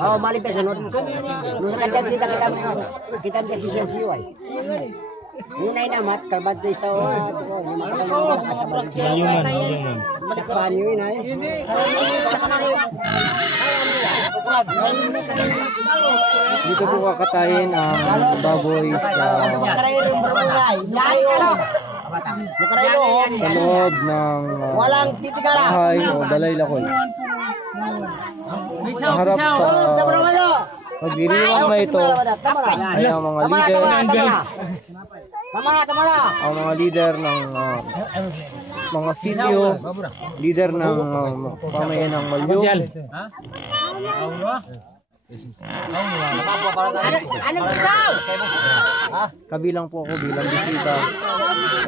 Oh, mali pa sunod. Nung nakadang kita efficiency ay. Unay na mat kalbad ito. Malyuman. Panyo yun ay. Dito po kakatayin ang baboy sa loob ng bahay o balay lakoy. Harap sa pagdiriwang na ito ay ang mga leader ng mga sityo, leader ng pamayan ng Malyong. Kabilang po ako bilang bisita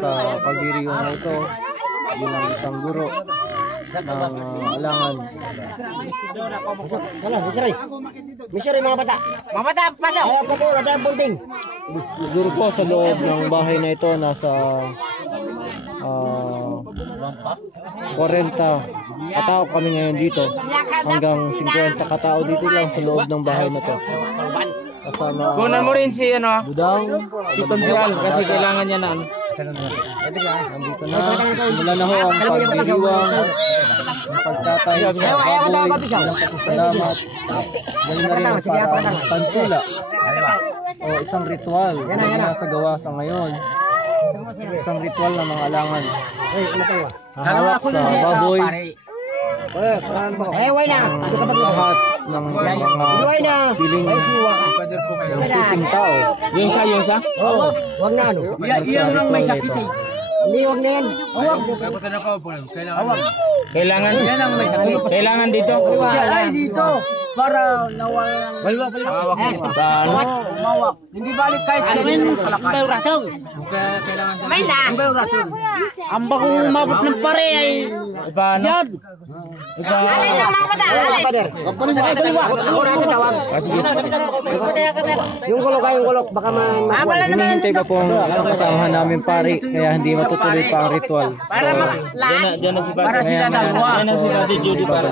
sa pagdiriwang na ito, bilang isang guro ng alangan. Misery mga bata. Mga bata, pasok. Ay, ako po, ada yung bunding. Siguro po sa loob ng bahay na ito nasa 40 katao kami ngayon dito. Hanggang 50 katao dito lang sa loob ng bahay na to. Kasama kunan mo rin si Budang, si Konsyal kasi kailangan niya na nandito na. Mula na ho ang pagdiriwang, ang pagtatay sa baboy, salamat. Ganyan na rin ang parang pansula o isang ritual na ginasagawa sa ngayon. Isang ritual ng mga alangan. Hawak sa baboy. Way na. Lahat ng mga piling pusing tao. Yung sa? Oo. Wag na ano. Iyan lang may sakit eh. Hindi, wag na yan. Kailangan yan ang may sakit. Kailangan dito. Ay, dito. Para nawalan. Mawak. Hindi balik kahit sabihin may ratong. May na. May ratong. Ang bagong mabot ng pare ay yan. Alay sa mga bata. Yung kulok. Baka hinihintay pa po ang isang kasamahan namin pari. Kaya hindi matutuloy pa ang ritual. Para Diyan na si Pati. Diyan na si Pati Judy para.